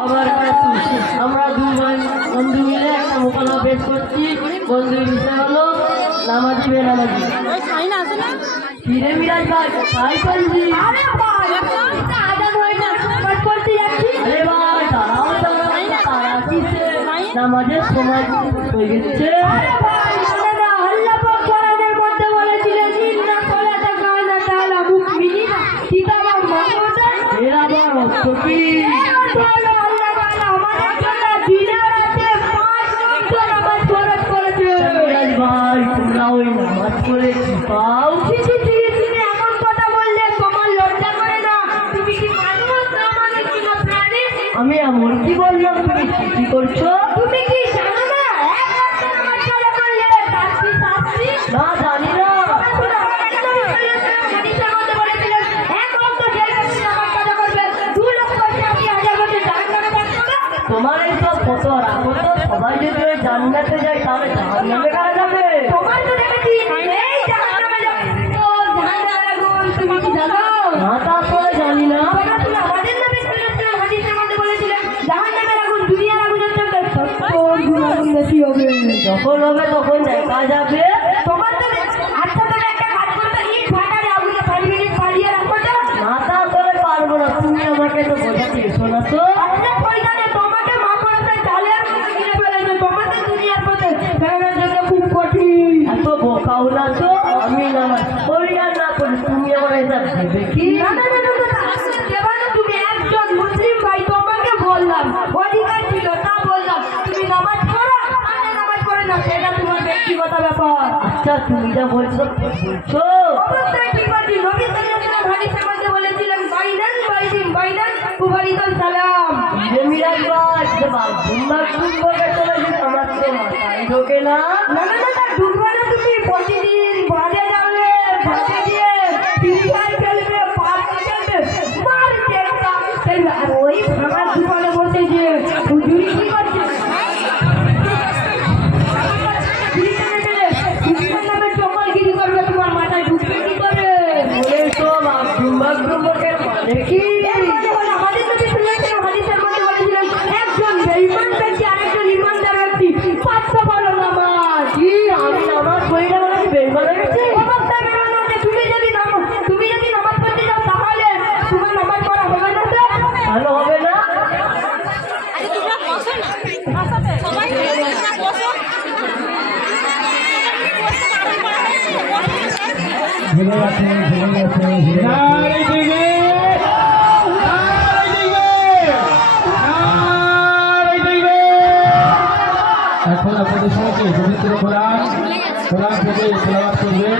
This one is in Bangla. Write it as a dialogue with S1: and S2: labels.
S1: আবার আমরা দুই বন্ধু মিলে একটা মোকালা বেশ করছি। বন্ধুর বিষয় হলো নামাজি বেনামাজি। ফিরে মিরাজ ভাই তাই করছি। আরে ভাই দাঁড়াও দাঁড়াও তারা কিসে? নামাজের সময় হয়ে গেছে? আমি এমন কি বললাম? তুমি কি করছ
S2: তুমি কি জানো না এক রাতে নামাজ পড়া করলে তার কি শাস্তি
S1: না জানি না তোমার এই সব কত রাখো তো সবাই যদি ওই জান্নাতে যায় তাহলে জাহান্নামে কারা যাবে? না তারপরে জানি না। যখন হবে তখন দেখা যাবে। না তারপরে পারব না। তুমি আমাকে তো বোঝাতে এসো না তো।
S2: খুব কঠিন
S1: এত বোকাও না তো আমি নামাজ পড়ি আর না পড়ি তুমি আমার এটা দেবে কি
S2: না না না না না তুমি একজন মুসলিম ভাই তোমাকে বললাম অধিকার ছিল তা বললাম তুমি নামাজ পড়ো আমি নামাজ পড়ে না সেটা তোমার ব্যক্তিগত ব্যাপার
S1: আচ্ছা তুমি যা বলছো বলছো
S2: অবশ্যই ঠিক বলছি নবী সাল্লাল্লাহু আলাইহি ওয়াসাল্লাম বলেছিলেন বাইদিন কুবারিকাল সালাম
S1: চলে ঢোকে না।
S2: চকলগিরি করবে তোমার মাথায় আমাদের নবী সাল্লাল্লাহু আলাইহি ওয়াসাল্লাম বলেছিলেন একজন বেঈমান ব্যক্তি আরেকজন ঈমানদার ব্যক্তি পাঁচটা ভালো নামাজ
S1: কি আমি নামাজ পড়ি না মানে বেরবার গেছে
S2: অবস্থায় বেরোনো যে তুমি যদি নামাজ তুমি যদি নামাজ পড়তে যাও তাহলে তোমার নামাজ পড়া হবে না তো
S1: ভালো হবে না।
S3: সবাই বসো
S4: ভুলে গেছে ভুলে গেছে ভুলে গেছে এখন আপনাদের সঙ্গে পবিত্র কোরআন কোরআন থেকে তেলাওয়াত করবে